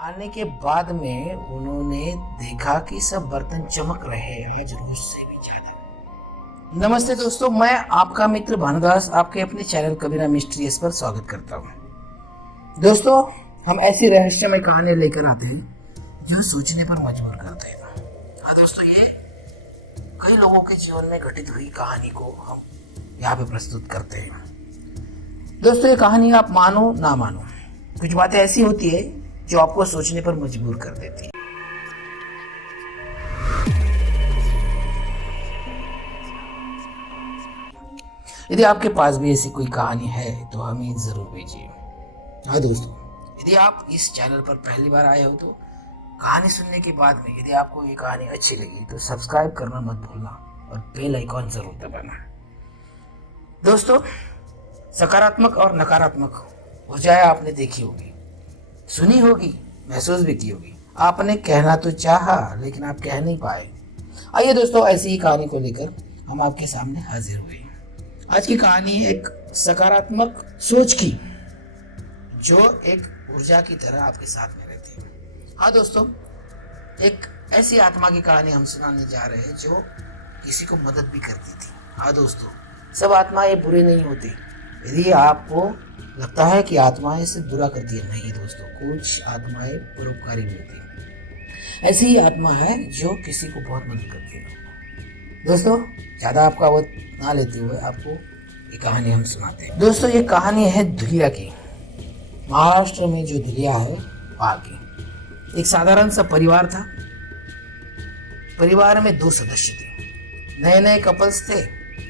आने के बाद में उन्होंने देखा कि सब बर्तन चमक रहे हैं रोज से भी ज्यादा। नमस्ते दोस्तों, मैं आपका मित्र भानुदास आपके अपने चैनल कबीरा मिस्ट्रीज पर स्वागत करता हूँ। दोस्तों, हम ऐसी रहस्यमय कहानी लेकर आते हैं जो सोचने पर मजबूर करते हैं। हाँ दोस्तों, ये कई लोगों के जीवन में घटित हुई कहानी को हम यहाँ पे प्रस्तुत करते हैं। दोस्तों, ये कहानी आप मानो ना मानो, कुछ बातें ऐसी होती है जो आपको सोचने पर मजबूर कर देती है। यदि आपके पास भी ऐसी कोई कहानी है तो हमें जरूर भेजिए। हाँ दोस्तों, यदि आप इस चैनल पर पहली बार आए हो तो कहानी सुनने के बाद में यदि आपको ये कहानी अच्छी लगी तो सब्सक्राइब करना मत भूलना और बेल आइकॉन जरूर दबाना। दोस्तों, सकारात्मक और नकारात्मक ऊर्जाएं आपने देखी होगी, सुनी होगी, महसूस भी की होगी। आपने कहना तो चाहा लेकिन आप कह नहीं पाए। आइए दोस्तों, ऐसी ही कहानी को लेकर हम आपके सामने हाजिर हुए। आज की कहानी है एक सकारात्मक सोच की, जो एक ऊर्जा की तरह आपके साथ में रहती है। हाँ दोस्तों, एक ऐसी आत्मा की कहानी हम सुनाने जा रहे हैं जो किसी को मदद भी करती थी। हाँ दोस्तों, सब आत्माएं बुरी नहीं होती। यदि आपको लगता है कि आत्माएं सिर्फ बुरा करती है, नहीं दोस्तों, कुछ आत्माएं परोपकारी भी होती है। ऐसी ही आत्मा है जो किसी को बहुत मदद करती है। दोस्तों, ज़्यादा आपका वक्त ना लेते हुए आपको ये कहानी हम सुनाते हैं। दोस्तों, ये कहानी है धुलिया की। महाराष्ट्र में जो धुलिया है वहाँ की एक साधारण सा परिवार था। परिवार में 2 सदस्य थे। नए नए कपल्स थे।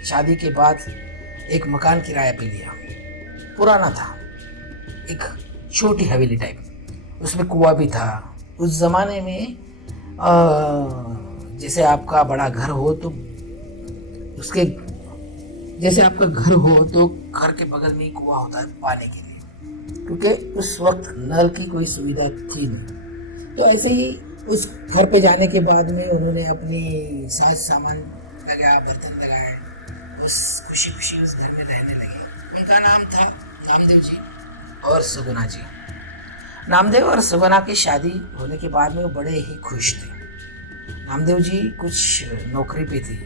शादी के बाद एक मकान किराया पे लिया। पुराना था, एक छोटी हवेली टाइप, उसमें कुआं भी था। उस जमाने में जैसे आपका बड़ा घर हो तो उसके जैसे आपका घर हो तो घर के बगल में ही कुआं होता है पानी के लिए, क्योंकि उस वक्त नल की कोई सुविधा थी नहीं। तो ऐसे ही उस घर पे जाने के बाद में उन्होंने अपनी साज सामान लगाया, बर्तन लगाए, उस खुशी खुशी उस घर में रहने लगे। उनका नाम था नामदेव जी और सुगुना जी। नामदेव और सुगुना की शादी होने के बाद में वो बड़े ही खुश थे। नामदेव जी कुछ नौकरी पे थी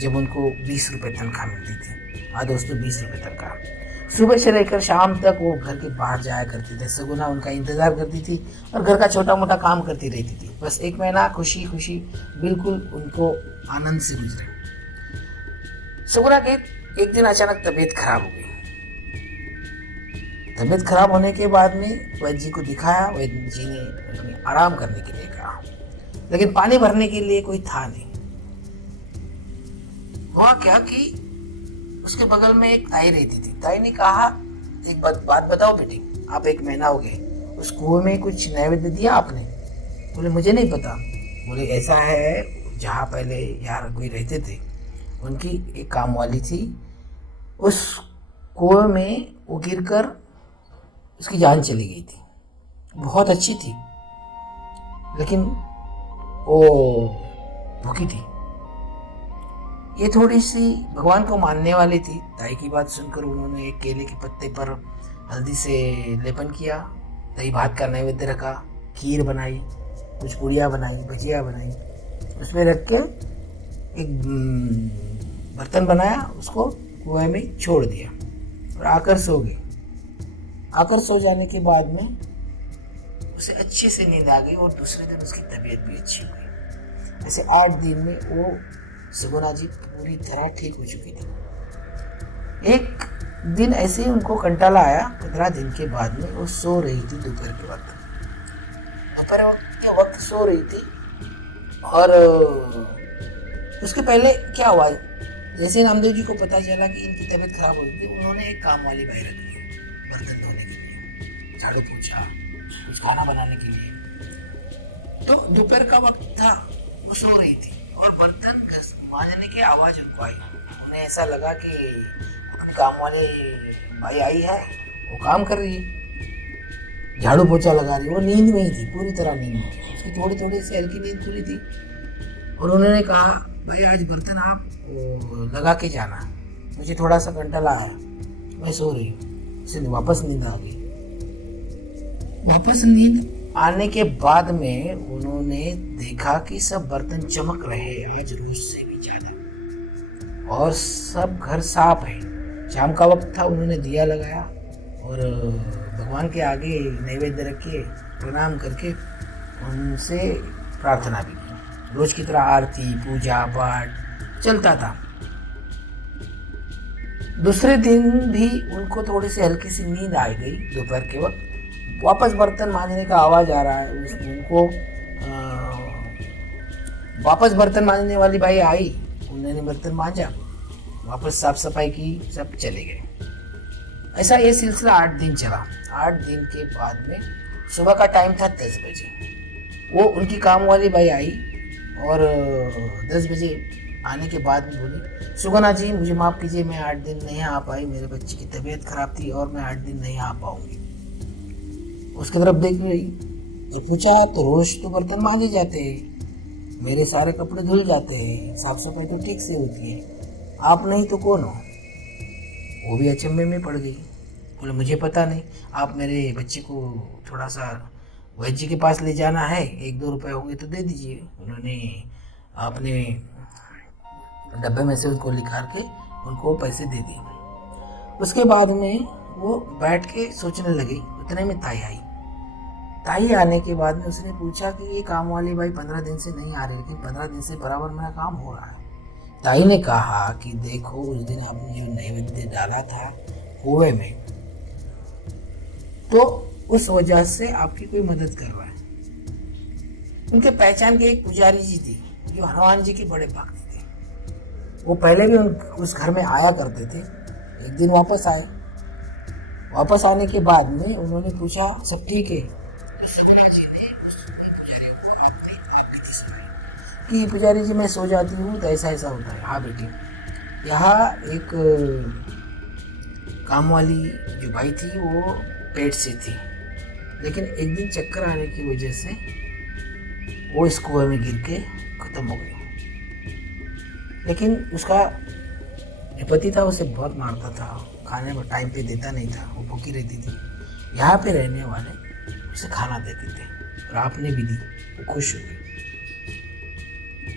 जब उनको 20 रुपये तनख्वाह मिलती थी। हाँ दोस्तों, 20 रुपये तनख्वाह। सुबह से लेकर शाम तक वो घर के बाहर जाया करते थे। सुगुना उनका इंतजार करती थी और घर का छोटा मोटा काम करती रहती थी। बस 1 महीना खुशी खुशी बिल्कुल उनको आनंद से गुजरे। सुगुना की एक दिन अचानक तबीयत खराब हो गई। तबीयत खराब होने के बाद में वैद्य जी को दिखाया। वैद्य जी ने उन्हें आराम करने के लिए कहा, लेकिन पानी भरने के लिए कोई था नहीं। हुआ क्या कि उसके बगल में एक ताई रहती थी। ताई ने कहा, एक बात बताओ बेटी, आप 1 महीना हो गए, उस कुएं में कुछ नैवेद्य दिया आपने? बोले मुझे नहीं पता। बोले ऐसा है, जहाँ पहले यार कोई रहते थे उनकी एक काम वाली थी, उस कुएं में वो गिरकर उसकी जान चली गई थी। बहुत अच्छी थी लेकिन वो भूखी थी। ये थोड़ी सी भगवान को मानने वाली थी। ताई की बात सुनकर उन्होंने एक केले के पत्ते पर हल्दी से लेपन किया, दही भात का नैवेद्य रखा, खीर बनाई, कुछ पूड़ियाँ बनाई, भजिया बनाई, उसमें रख के एक बर्तन बनाया, उसको कुएं में छोड़ दिया और आकर सो गई। आकर सो जाने के बाद में उसे अच्छे से नींद आ गई और दूसरे दिन उसकी तबीयत भी अच्छी हो गई। ऐसे 8 दिन में वो सुगुना जी पूरी तरह ठीक हो चुकी थी। एक दिन ऐसे ही उनको कंटाला आया। 15 दिन के बाद में वो सो रही थी दोपहर के वक्त। दोपहर के वक्त सो रही थी और उसके पहले क्या हुआ, जैसे नामदेव जी को पता चला कि इनकी तबीयत खराब हो रही थी, उन्होंने एक काम वाली बाई रख दी बर्तन धोने के लिए, झाड़ू पोछा, कुछ खाना बनाने के लिए। तो दोपहर का वक्त था, वो सो रही थी और बर्तन मांजने की आवाज उनको आई। उन्हें ऐसा लगा कि अपनी काम वाली बाई आई है, वो काम कर रही है, झाड़ू पोछा लगा रही है। वो नींद में ही थी, पूरी तरह नींद में। उसकी थोड़ी थोड़ी सी हल्की नींद खुली थी और उन्होंने कहा, भाई आज बर्तन आप लगा के जाना, मुझे थोड़ा सा कंटाला आया, मैं सो रही हूँ। वापस नींद आ गई। वापस नींद आने के बाद में उन्होंने देखा कि सब बर्तन चमक रहे हैं आज रोज से भी ज्यादा, और सब घर साफ है। शाम का वक्त था, उन्होंने दिया लगाया और भगवान के आगे नैवेद्य रख के प्रणाम करके उनसे प्रार्थना भी की। रोज की तरह आरती पूजा पाठ चलता था। दूसरे दिन भी उनको थोड़ी सी हल्की सी नींद आ गई। दोपहर के वक्त वापस बर्तन मांजने का आवाज़ आ रहा है। उनको वापस बर्तन मांजने वाली बाई आई, उन्होंने बर्तन मांजा, वापस साफ सफाई की, सब चले गए। ऐसा ये सिलसिला 8 दिन चला। 8 दिन के बाद में सुबह का टाइम था 10 बजे। वो उनकी काम वाली बाई आई और 10 बजे आने के बाद में बोली, सुगना जी मुझे माफ़ कीजिए, मैं 8 दिन नहीं आ पाई, मेरे बच्चे की तबीयत खराब थी और मैं 8 दिन नहीं आ पाऊंगी। उसकी तरफ देख रही और पूछा, तो रोज तो बर्तन मांजे जाते हैं, मेरे सारे कपड़े धुल जाते हैं, साफ सफाई तो ठीक से होती है, आप नहीं तो कौन हो? वो भी अचंभे में पड़ गई। बोले मुझे पता नहीं, आप मेरे बच्चे को थोड़ा सा वैद्य के पास ले जाना है, 1-2 रुपए होंगे तो दे दीजिए। उन्होंने अपने डब्बे में से उसको निकाल के उनको पैसे दे दिए। उसके बाद में वो बैठ के सोचने लगी। उतने में ताई आई। ताई आने के बाद में उसने पूछा कि ये काम वाली बाई 15 दिन से नहीं आ रही, लेकिन 15 दिन से बराबर मेरा काम हो रहा है। ताई ने कहा कि देखो, उस दिन आपने जो नैवेद्य डाला था कुएं में, तो उस वजह से आपकी कोई मदद कर रहा है। उनके पहचान के एक पुजारी जी थी जो हनुमान जी के बड़े भक्त थे। वो पहले भी उस घर में आया करते थे। एक दिन वापस आए। वापस आने के बाद में उन्होंने पूछा, सब ठीक है? तो सगुना जी ने पुजारी को अपनी आपकी सुनाई कि पुजारी जी मैं सो जाती हूँ तो ऐसा ऐसा होता है। हाँ बेटी, यहाँ एक काम वाली जो भाई थी वो पेट से थी, लेकिन एक दिन चक्कर आने की वजह से वो इस कुएं में गिर के खत्म हो गई। लेकिन उसका जो पति था उसे बहुत मारता था, खाने में टाइम पे देता नहीं था, वो भूखी रहती थी। यहाँ पे रहने वाले उसे खाना देते थे और आपने भी दी, वो खुश हो गई।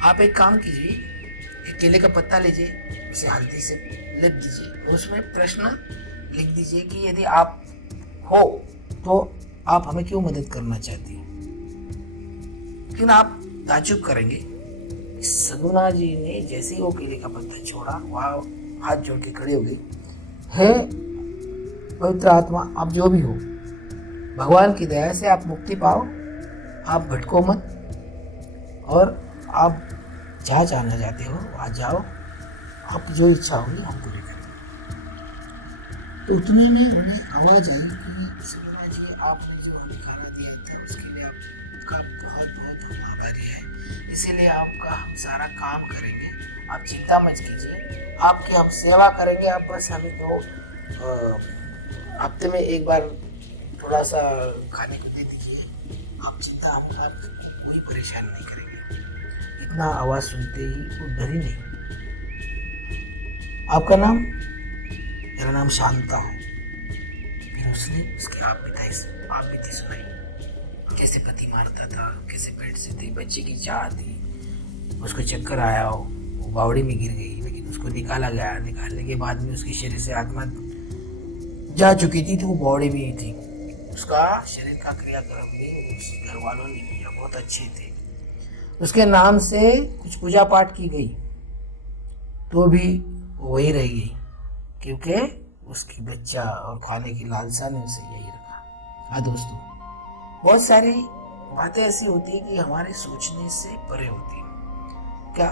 आप एक काम कीजिए, एक केले का पत्ता लीजिए, उसे हल्दी से लिख दीजिए और उसमें प्रश्न लिख दीजिए कि यदि आप हो तो आप हमें क्यों मदद करना चाहती हो। लेकिन आप ताज्जुब करेंगे, सगुना जी ने जैसे ही वो केले का पत्ता छोड़ा, वहाँ हाथ जोड़ के खड़े हो गई। हे पवित्र आत्मा, आप जो भी हो, भगवान की दया से आप मुक्ति पाओ, आप भटको मत और आप जहाँ जाना चाहते हो वहाँ जाओ, आपकी जो इच्छा होगी हम पूरी करेंगे। तो उतने में उन्हें आवाज़ आई कि सगुना जी, आपने जो हमें खाना दिया था उसके लिए आपका बहुत बहुत हम आभारी है, इसीलिए आपका हम सारा काम करेंगे, आप चिंता मत कीजिए, आपकी हम सेवा करेंगे। आप बस हमें तो हफ्ते में एक बार थोड़ा सा खाने को दे दीजिए, आप चिंता हम आपको कोई परेशान नहीं करेंगे। इतना आवाज़ सुनते ही वो डरी नहीं। आपका नाम? मेरा नाम शांता है। फिर उसने उसकी आप बीती सुनाई, कैसे पति मारता था, कैसे पेट से थी, बच्चे की चाह थी, उसको चक्कर आया हो, वो बावड़ी में गिर गई, लेकिन उसको निकाला गया। निकालने के बाद में उसके शरीर से आत्मा जा चुकी थी, तो वो बावड़ी में ही थी। उसका शरीर का क्रियाक्रम भी उस घर वालों ने किया, बहुत अच्छे थे। उसके नाम से कुछ पूजा पाठ की गई तो भी वही रह गई, क्योंकि उसकी बच्चा और खाने की लालसा ने उसे यही रखा। हाँ दोस्तों, बहुत सारी बातें ऐसी होती है कि हमारे सोचने से परे होती है। क्या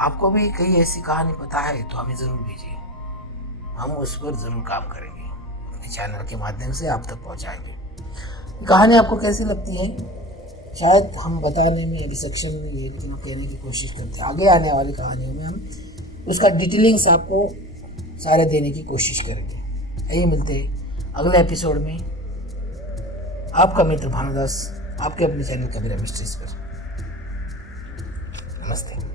आपको भी कई ऐसी कहानी पता है तो हमें ज़रूर भेजिए, हम उस पर ज़रूर काम करेंगे, अपने चैनल के माध्यम से आप तक पहुंचाएंगे। कहानी आपको कैसी लगती है शायद हम बताने में अभी सक्षम नहीं है, लेकिन हम कहने की कोशिश करते हैं। आगे आने वाली कहानियों में हम उसका डिटेलिंग्स आपको सारे देने की कोशिश करेंगे। आइए मिलते हैं अगले एपिसोड में। आपका मित्र भानुदास, आपके अपने चैनल कबीरा मिस्ट्रीज पर। नमस्ते।